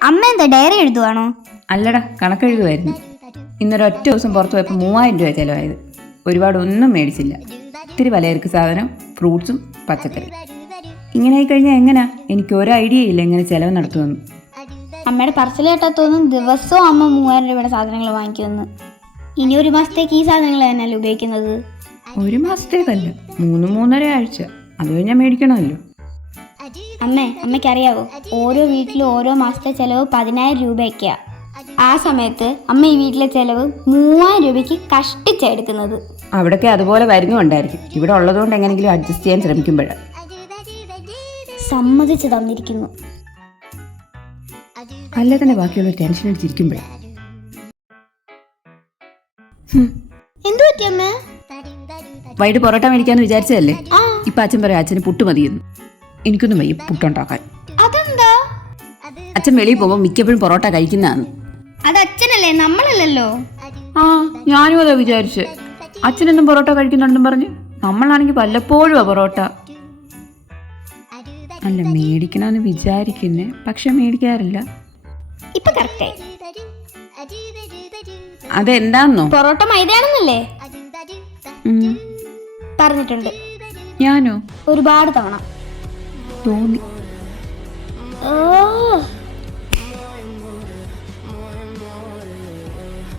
അമ്മ എന്താ ഡയറി എഴുതുവാണോ? അല്ലടാ കണക്ക് കണക്കെഴുതുമായിരുന്നു ഇന്നൊരു ഒറ്റ ദിവസം പുറത്തു പോയപ്പോൾ മൂവായിരം രൂപ ചിലവായത്. ഒരുപാട് ഒന്നും മേടിച്ചില്ല. ഇത്തിരി വലയർക്ക് സാധനം ഫ്രൂട്ട്സും പച്ചക്കറി. ഇങ്ങനെ ആയി കഴിഞ്ഞാൽ എങ്ങനെയാ എനിക്ക് ഒരു ഐഡിയ ഇല്ല എങ്ങനെ ചിലവ് നടത്തുമെന്ന്. അമ്മയുടെ പറച്ചിൽ കേട്ടാ തോന്നും ദിവസവും അമ്മ മൂവായിരം രൂപയുടെ സാധനങ്ങൾ വാങ്ങിക്കുമെന്ന്. ഇനി ഒരു മാസത്തേക്ക് ഈ സാധനങ്ങൾ തന്നെയല്ലേ ഉപയോഗിക്കുന്നത്? ഒരു മാസത്തേക്കല്ല. മൂന്ന് മൂന്നര ആഴ്ച. അത് കഴിഞ്ഞാൽ മേടിക്കണമല്ലോ. അമ്മേ അമ്മയ്ക്കറിയാവോ? ഓരോ വീട്ടിലും ഓരോ മാസത്തെ ചെലവ് പതിനായിരം രൂപയൊക്കെയാണ് ആ സമയത്ത് അമ്മ ഈ വീട്ടിലെ ചെലവ് മൂവായിരം രൂപയ്ക്ക് കഷ്ടിച്ചെടുക്കുന്നത് അവിടൊക്കെ അതുപോലെ വരുന്നുണ്ടായിരിക്കും. ഇവിടെ ഉള്ളതുകൊണ്ട് എങ്ങനെങ്കിലും അഡ്ജസ്റ്റ് ചെയ്യാൻ ശ്രമിക്കുമ്പോഴാണ് സമ്മതിച്ചു തന്നിരിക്കുന്നു. അല്ല തന്നെ ബാക്കിയുള്ള ടെൻഷൻ അടിച്ചിരിക്കുമ്പോഴേ. എന്തു വൈകിട്ട് പൊറോട്ട മേടിക്കാന്ന് വിചാരിച്ചതല്ലേ? ഇപ്പൊ അച്ഛൻ പറയാം അച്ഛന് പുട്ട് മതിയെന്ന്. എനിക്കൊന്നും വയ്യ പുട്ടുണ്ടാക്കാൻ. അതെന്താ? അച്ഛൻ വെളിയിൽ പോകുമ്പോൾ മിക്കപ്പോഴും പൊറോട്ട കഴിക്കുന്നതാണ്. അത് അച്ഛനല്ലേ? നമ്മളല്ലല്ലോ. ആ ഞാനും അതാ വിചാരിച്ചു. അച്ഛനെന്നും പൊറോട്ട കഴിക്കുന്നുണ്ടെന്നും പറഞ്ഞു നമ്മളാണെങ്കിൽ വല്ലപ്പോഴും ആ പൊറോട്ട. അല്ല മേടിക്കണമെന്ന് വിചാരിക്കുന്നേ പക്ഷെ മേടിക്കാറില്ല. ഇപ്പൊ കറക്റ്റായി അതെന്താന്നോ? പൊറോട്ട മൈദയാണെന്നല്ലേ? പറഞ്ഞിട്ടുണ്ട്. ഞാനോ? ഒരുപാട് തവണ. തോന്നി ഓ